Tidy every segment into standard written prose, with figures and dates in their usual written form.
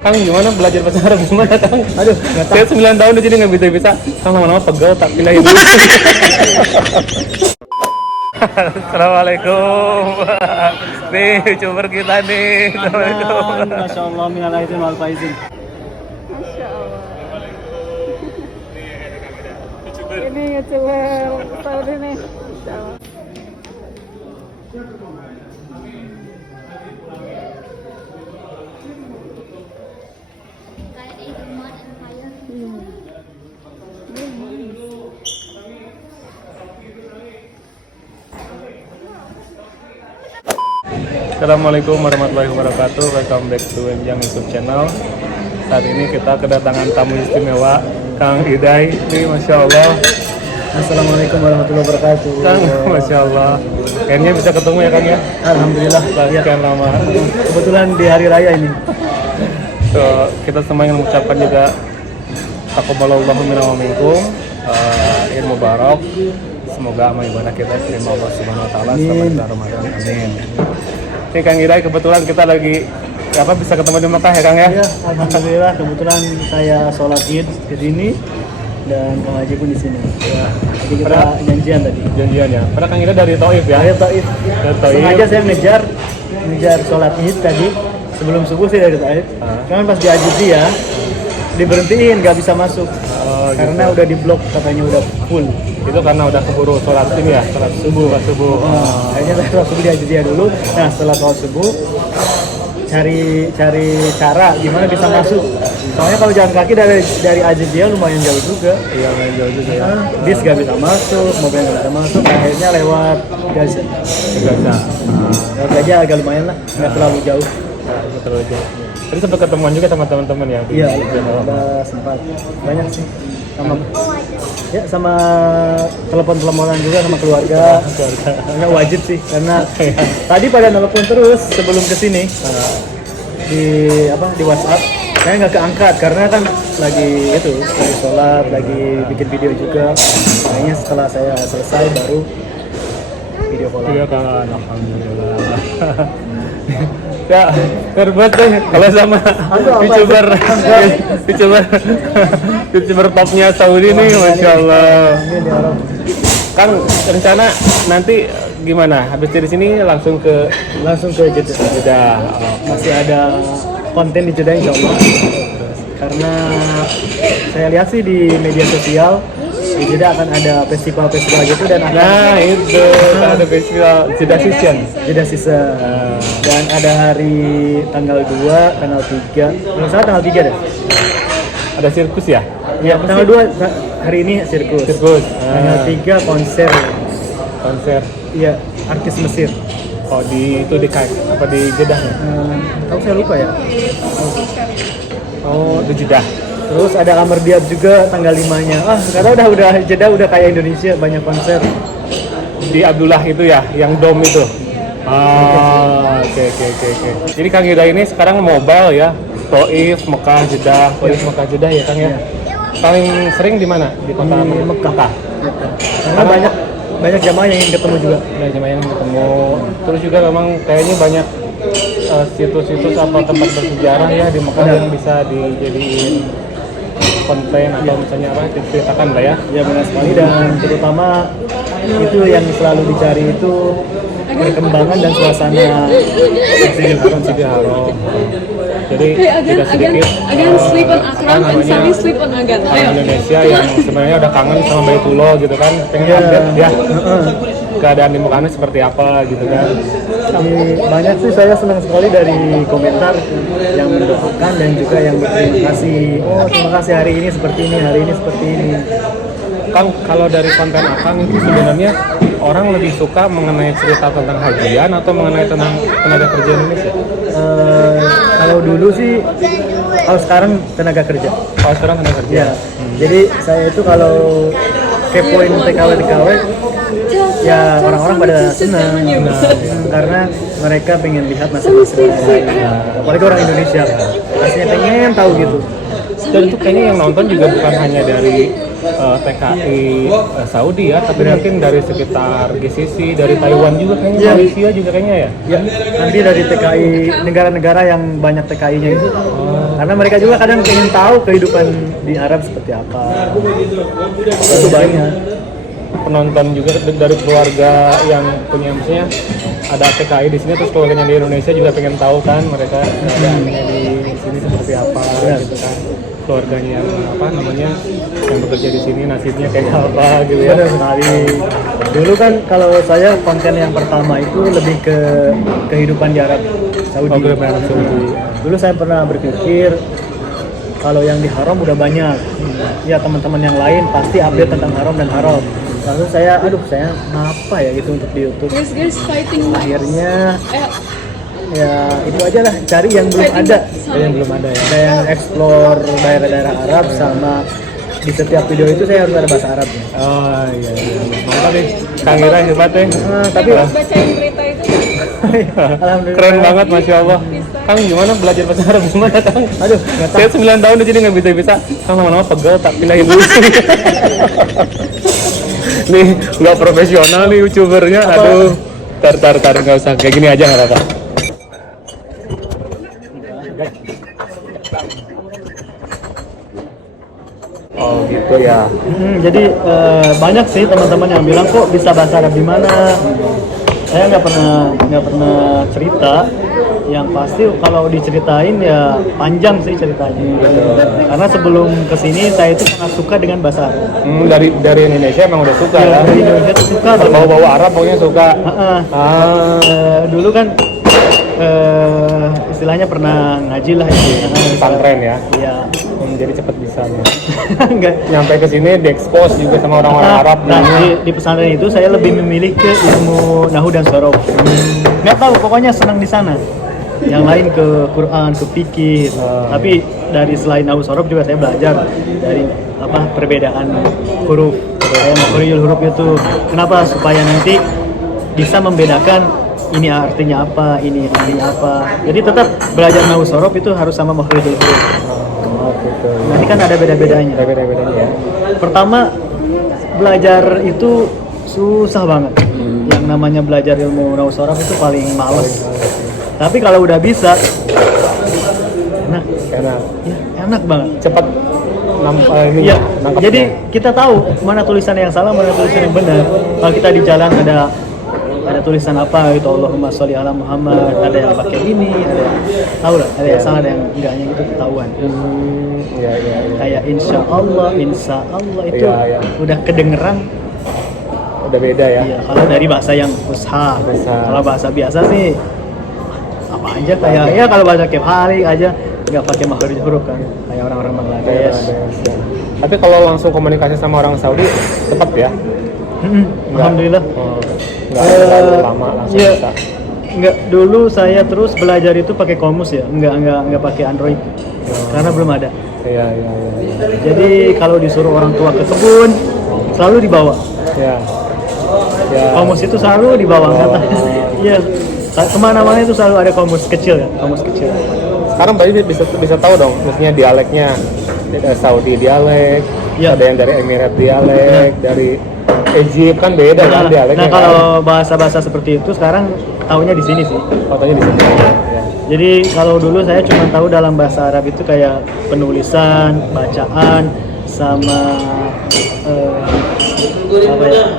Kang gimana belajar bahasa Arab gimana Kang? Aduh, Saya 9 tahun di sini nggak bisa. Kang lama-lama pegel tak pindah ibu. Assalamualaikum. Nih, youtuber kita nih. Assalamualaikum. Masya Allah, minal aidin wal faizin. Masya Allah. Ini youtuber Saudi nih. Masya Allah. Assalamualaikum warahmatullahi wabarakatuh. Welcome back to Enjang YouTube channel. Saat ini kita kedatangan tamu istimewa Kang Iday. Nih, masya Allah. Assalamualaikum warahmatullahi wabarakatuh. Kang, masya Allah. Kayaknya bisa ketemu ya Kang ya? Alhamdulillah. Setelah sekian lama. Kebetulan di hari raya ini. So, kita semua yang mengucapkan juga taqabbalallahu minna wa minkum. Eid Mubarak. Semoga amal ibadah kita diterima Allah Subhanahu wa taala selama bulan Ramadan. Amin. Ini Kang Iday, kebetulan kita lagi bisa ketemu di Mekah ya Kang ya? Ya, alhamdulillah kebetulan saya sholat Id di sini dan Kang Haji pun di sini. Ya, jadi kita janjian tadi. Janjian ya. Padahal Kang Iday dari Taif ya? Saya Taif. Dari Taif. Sengaja saya ngejar sholat Id tadi sebelum subuh saya dari Taif. Cuman pas di Ajizia diberhentiin, nggak bisa masuk. Karena gitu. udah diblok, katanya udah full. Itu karena udah keburu sholat ini ya, sholat subuh. Akhirnya saya sholat subuh di Ajizia dulu. Nah, setelah sholat subuh cari cara gimana bisa masuk. Soalnya kalau jalan kaki dari Ajizia lumayan jauh juga. Iya, lumayan jauh juga ya. Bis gak bisa masuk, mobil gak bisa masuk. Akhirnya lewat Gaza. Lewat Gaza agak lumayan lah, nggak terlalu jauh. Nggak terlalu jauh. Tadi sempat ketemuan juga sama teman-teman ya? Iya, ada sempat banyak sih. Sama telepon-teleponan juga sama keluarga. Karena wajib sih, karena tadi pada telepon terus sebelum kesini di WhatsApp. Saya nggak keangkat karena kan lagi sholat, lagi bikin video juga. Kayaknya setelah saya selesai baru video call. Iya kan, alhamdulillah. Ya, terbuat deh kalau sama YouTuber topnya Saudi nih, masya Allah. Kang, rencana nanti gimana? Habis dari sini langsung ke Jeddah. Masih ada konten di Jeddah insya Allah. Karena saya lihat sih di media sosial di Jeddah akan ada festival-festival gitu dan ada festival Jeddah Season. Dan ada hari tanggal 2, tanggal 3, kalau salah tanggal 3 deh. Ada sirkus ya? Iya, tanggal 2 hari ini sirkus. Tanggal 3 konser. Iya, artis Mesir. Oh, di Jeddah ya? Tahu saya lupa ya. Oh, di Jeddah. Terus ada Amr Diab juga tanggal 5-nya. Karena udah Jeddah udah kayak Indonesia, banyak konser. Di Abdullah itu ya, yang dom itu. Oke. Jadi Kang Iday ini sekarang mobile ya, Taif, Mekah, Jeddah, ya Kang ya. Paling sering di mana? Di kota Mekah. Karena banyak jamaah yang ingin ketemu juga. Banyak jamaah yang ketemu. Terus juga memang kayaknya banyak situs-situs atau tempat bersejarah ya di Mekah yang bisa dijadiin konten atau misalnya diceritakan lah ya. Ya benar sekali, dan terutama itu yang selalu dicari itu perkembangan dan suasana Masjidil Haram. Jadi tidak sedikit sleep on Akram and Sami sleep on Agan. orang Indonesia yang sebenarnya udah kangen sama Baitullah gitu kan, pengen update ya keadaan di Mekah seperti apa gitu kan. Banyak sih, saya senang sekali dari komentar yang mendoakan dan juga yang berterima kasih. Terima kasih hari ini seperti ini, hari ini seperti ini. Kang, kalau dari konten Akang itu sebenarnya orang lebih suka mengenai cerita tentang hajian atau mengenai tentang tenaga kerja Indonesia? Kalau dulu sih, kalau sekarang tenaga kerja. Kalau sekarang tenaga kerja. Ya. Jadi saya itu kalau kepoin TKW, ya orang-orang pada senang karena mereka pengen lihat masa-masa lain. Apalagi orang Indonesia, pastinya pengen tahu gitu. Dan itu kayaknya yang nonton juga bukan hanya dari TKI Saudi ya, tapi mungkin dari sekitar GCC, dari Taiwan juga kayaknya, Malaysia juga kayaknya ya. Ya, nanti dari TKI negara-negara yang banyak TKI-nya itu karena mereka juga kadang pengen tahu kehidupan di Arab seperti apa. Itu banyak. Penonton juga dari keluarga yang punya, maksudnya ada TKI di sini terus keluarganya di Indonesia juga pengen tahu kan mereka keadaannya di sini seperti apa gitu kan, keluarganya yang apa namanya yang bekerja di sini nasibnya kayak apa gitu ya. Benar sekali. Dulu kan kalau saya konten yang pertama itu lebih ke kehidupan di Arab Saudi. Oh, kehidupan Arab Saudi. Dulu saya pernah berpikir kalau yang di haram udah banyak, ya teman-teman yang lain pasti update tentang haram dan haram. Lalu saya apa ya gitu untuk di YouTube. Guys fighting. Akhirnya ya itu aja lah, cari yang belum ada. Yang belum ada ya. Ada yang explore daerah-daerah Arab, sama di setiap video itu saya harus ada bahasa Arabnya. Oh iya. Mantap nih, Kang Ira hebat ya. Tapi Bacain berita itu. alhamdulillah. Keren banget, masya Allah. Kang gimana belajar bahasa Arab gimana Kang? Aduh, nggak tahu. Saya 9 tahun di sini nggak bisa. Kang lama-lama pegel tak pindahin dulu. Nih nggak profesional nih youtubernya. Aduh, tar nggak usah kayak gini aja nggak apa-apa. Oh gitu ya. Jadi banyak sih teman-teman yang bilang kok bisa bahasa Arab di mana. Saya nggak pernah cerita. Yang pasti kalau diceritain ya panjang sih ceritanya. Karena sebelum kesini saya itu sangat suka dengan bahasa Arab. Dari Indonesia emang udah suka ya. Dari Indonesia tuh suka. Bau-bau Arab pokoknya suka. Dulu kan istilahnya pernah ngaji lah itu. Pesantren ya. Iya. Jadi cepet bisanya. Enggak. Nyampe ke sini diekspos juga sama orang-orang Arab. Nah, di pesantren itu saya lebih memilih ke ilmu nahu dan sorof. Nggak tahu, pokoknya senang di sana. Yang lain ke Quran, ke fikih. Tapi dari selain nahu sorof juga saya belajar dari perbedaan huruf. Saya makhrajul huruf itu kenapa, supaya nanti bisa membedakan ini artinya apa, ini artinya apa. Jadi tetap belajar nahu sorof itu harus sama makhrajul huruf. Gitu. Nanti kan ada beda-bedanya. Ada beda-bedanya ya. Pertama, belajar itu susah banget. Yang namanya belajar ilmu nahu sorof itu paling males. Tapi kalau udah bisa, enak. Enak. Ya, enak banget. Cepat Ya, nangkepnya. jadi kita tahu mana tulisan yang salah, mana tulisan yang benar. Kalau kita di jalan ada tulisan apa gitu, Allahumma sholli ala Muhammad, ada yang pakai ini, ada yang tahu lah, ada yang salah, ada yang enggaknya gitu ketahuan. Iya. Kayak insya Allah itu udah kedengeran. Udah beda ya. Iya, kalau dari bahasa yang fushah. Kalau bahasa biasa sih apa aja, kayak ya kalau bahasa Kefali aja nggak pakai makhraj huruf kan, kayak orang-orang Bangladesh. Tapi kalau langsung komunikasi sama orang Saudi cepat ya. Alhamdulillah. Nggak terlalu lama langsung ya, bisa. Nggak, dulu saya terus belajar itu pakai Komus ya, nggak pakai Android karena belum ada. Iya. Jadi kalau disuruh orang tua ke kebun selalu dibawa. Ya. Komus itu selalu dibawa, nggak tahu. Iya, kemana-mana itu selalu ada komus kecil kan, komus kecil. Sekarang berarti bisa tahu dong, maksudnya dialeknya Saudi dialek, Ya. ada yang dari Emirat dialek, dari Egypt kan beda kan dialeknya. Nah, kalau bahasa-bahasa seperti itu sekarang tahunya di sini sih. Fotonya di sini. Ya. Jadi kalau dulu saya cuma tahu dalam bahasa Arab itu kayak penulisan, bacaan, sama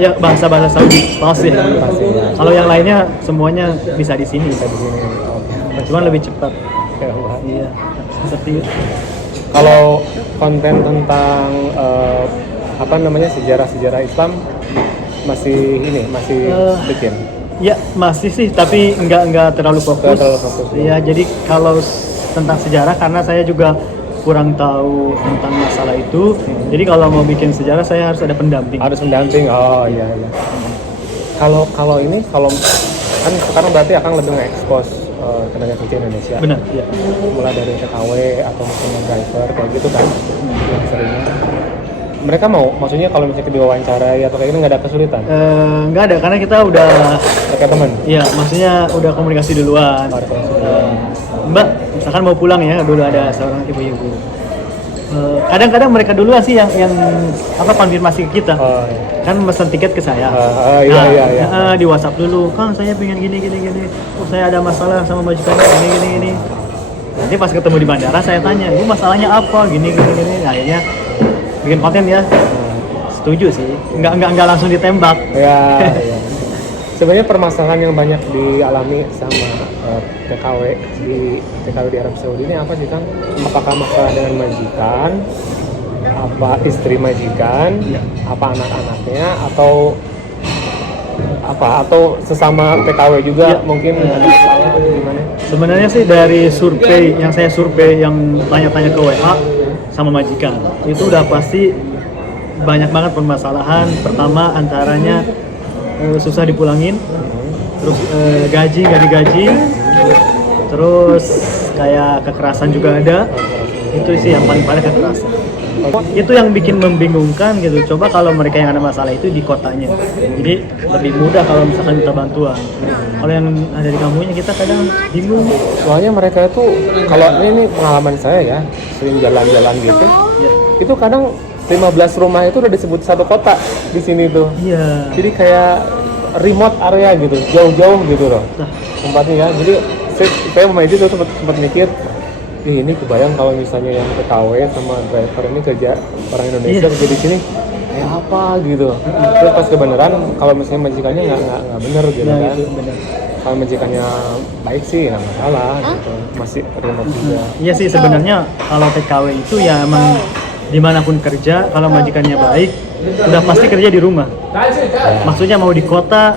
ya bahasa-bahasa Saudi pasti. Kalau yang lainnya semuanya bisa di sini. Cuma lebih cepat. Iya, seperti itu. Kalau konten tentang sejarah Islam masih bikin. Ya masih sih, tapi nggak terlalu fokus. Iya, jadi kalau tentang sejarah, karena saya juga kurang tahu tentang masalah itu. Jadi kalau mau bikin sejarah saya harus ada pendamping. Harus pendamping. Oh iya. Kalau kan sekarang berarti akan lebih nge-expose tenaga kerja Indonesia. Benar, iya. Mulai dari TKW atau mungkin driver kayak gitu kan. Yang seringnya. Mereka maksudnya kalau misalnya diwawancarai atau kayak gitu nggak ada kesulitan? Nggak ada, karena kita udah Kayak teman? Iya, maksudnya udah komunikasi duluan. Mbak, misalkan mau pulang ya, dulu ada seorang ibu-ibu. Kadang-kadang mereka duluan sih yang konfirmasi ke kita. Kan pesan tiket ke saya. Iya. Di WhatsApp dulu, Kang saya pengen gini. Oh, saya ada masalah sama majikannya gini. Nanti pas ketemu di bandara saya tanya, ini masalahnya apa? Gini. Akhirnya bikin konten ya. Setuju sih. Nggak langsung ditembak. Ya, ya. Sebenarnya permasalahan yang banyak dialami sama TKW di Arab Saudi ini apa sih Kang? Apakah masalah dengan majikan, apa istri majikan, apa anak-anaknya, atau sesama TKW juga mungkin ada masalah atau gimana? Sebenarnya sih dari survei yang saya survei yang tanya-tanya ke WA sama majikan itu udah pasti banyak banget permasalahan. Pertama antaranya susah dipulangin, terus gaji nggak digaji, terus kayak kekerasan juga ada. Itu sih yang paling parah, kekerasan. Itu yang bikin membingungkan gitu. Coba kalau mereka yang ada masalah itu di kotanya, jadi lebih mudah kalau misalkan minta bantuan. Kalau yang ada di kampungnya kita kadang bingung. Soalnya mereka itu, kalau ini pengalaman saya ya, sering jalan-jalan gitu, Ya. itu kadang 15 rumah itu udah disebut satu kota di sini tuh. Iya. Jadi kayak remote area gitu, jauh-jauh gitu loh Nah, tempatnya ya. Jadi saya sama itu sempat mikir, ini kebayang kalau misalnya yang TKW sama driver ini kerja orang Indonesia kerja di sini, kayak apa gitu. Terus pas kebenaran kalau misalnya majikannya nggak bener gitu nah kan. itu benar. Kalau majikannya baik sih nggak masalah gitu. Masih remote juga. Iya sih sebenarnya kalau TKW itu ya emang dimanapun kerja, kalau majikannya baik, udah pasti kerja di rumah. Maksudnya mau di kota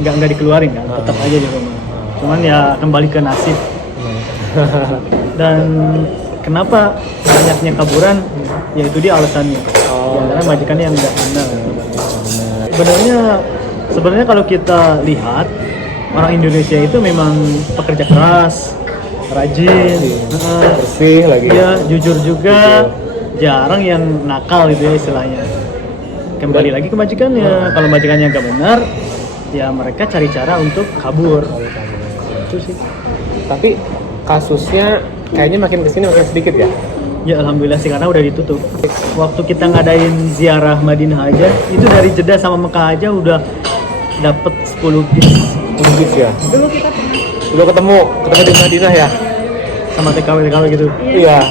nggak dikeluarin kan, tetap aja di rumah. Cuman ya kembali ke nasib. Dan kenapa banyaknya kaburan? Ya itu dia alasannya. Karena majikannya yang nggak benar. Sebenarnya kalau kita lihat orang Indonesia itu memang pekerja keras, rajin, Bersih lagi. ya jujur juga, jarang yang nakal gitu ya istilahnya. Kembali lagi ke majikannya. Kalau majikannya nggak benar, ya mereka cari cara untuk kabur. Itu sih. Tapi kasusnya kayaknya makin kesini makin sedikit ya. Ya alhamdulillah sih karena udah ditutup. Waktu kita ngadain ziarah Madinah aja, itu dari Jeddah sama Mekah aja udah dapet 10 bis Mungkin ya. Dulu ketemu di Madinah ya. sama TKW gitu. Iya.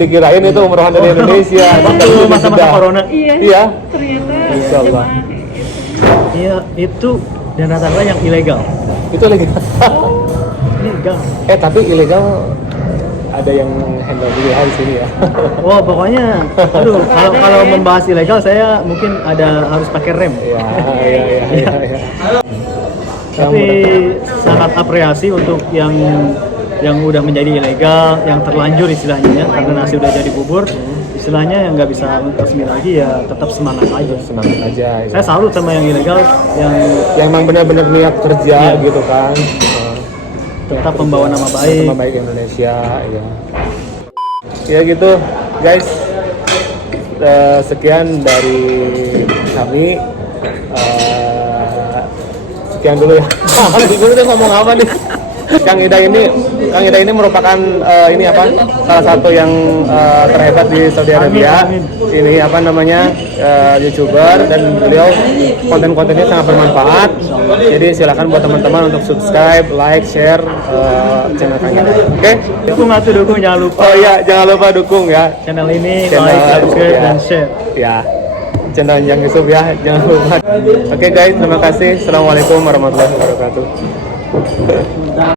Dikirain itu umrohan dari Indonesia. Waktu masa-masa corona. Iya. Ternyata Insya Allah. Iya itu dan rata-rata yang ilegal. Itu lagi. Ilegal. Tapi ilegal ada yang handle juga di sini ya. Wah pokoknya, aduh kalau membahas ilegal saya mungkin harus pakai rem. Iya. Tapi sangat apresiasi untuk yang udah menjadi ilegal, yang terlanjur istilahnya ya, karena nasi udah jadi bubur, istilahnya yang nggak bisa resmi lagi ya tetap semangat aja. Semangat aja. Ya. Saya salut sama yang ilegal yang emang benar-benar niat kerja Iya. gitu kan. tetap membawa nama baik. Nama baik Indonesia ya. Ya gitu guys. Sekian dari kami. Sekian dulu ya. Gue udah ngomong apa nih? Kang Ida ini merupakan salah satu yang terhebat di Saudi Arabia. Amin. Ini YouTuber dan beliau konten-kontennya sangat bermanfaat. Jadi silakan buat teman-teman untuk subscribe, like, share channel Kang Ida. Oke? Dukung jangan lupa. Oh iya, jangan lupa dukung ya Channel ini Channel, like, subscribe, ya. dan share. ya. Channel Jang Yusuf ya, jangan lupa. Oke guys, terima kasih. Assalamualaikum warahmatullahi wabarakatuh.